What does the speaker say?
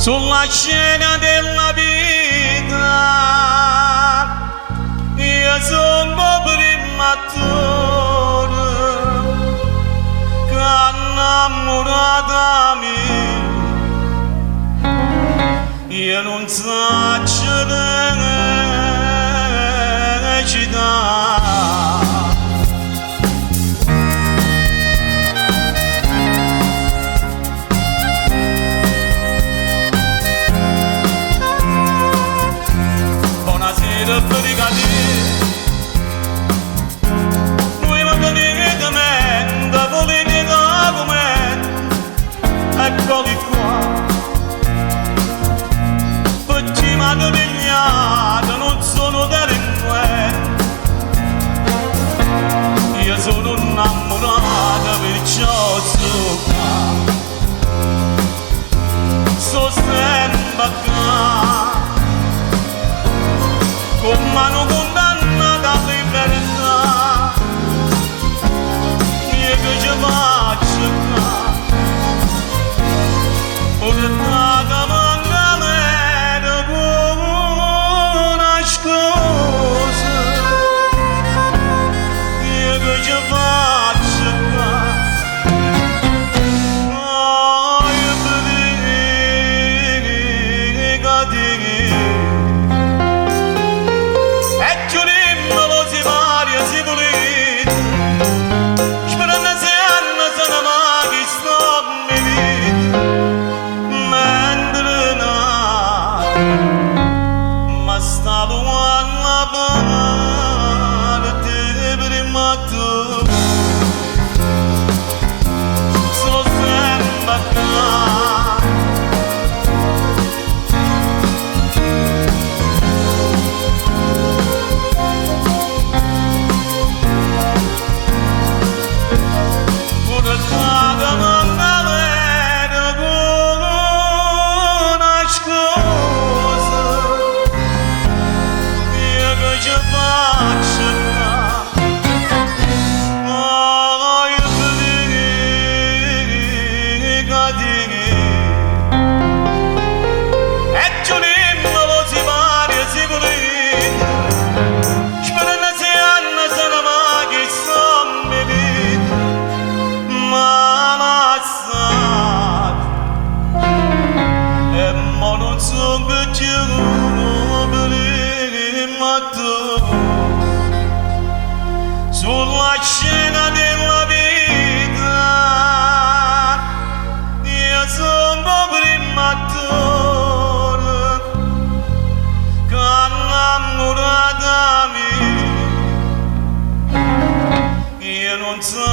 sulla scena della vita. Io sono prima attore che innamorata mia. Io non so recitare. Eccoli qua, prima di vignata non sono delinquente, io sono innamorata perciò sono qua, sono sempre qua, con mano condannata a libertà, io che ci faccio qua. Portata mangalera con una scusa, io che ci faccio qua, io predicati, e giurimmelo si varia si volete, sperando se hanno se ne maghi sto mi vita. Stavo alla parte prima tu, sono sempre qua. Portata mangalera con una scusa, ci faccio qua, io predicati, e giurimmelo si varia si volete, sperando se hanno se ne maghi sono mi vita, ma ammazzata, e mo non so che giuro per sulla scena della vita, io sono prima attore che innamorata mia, io non so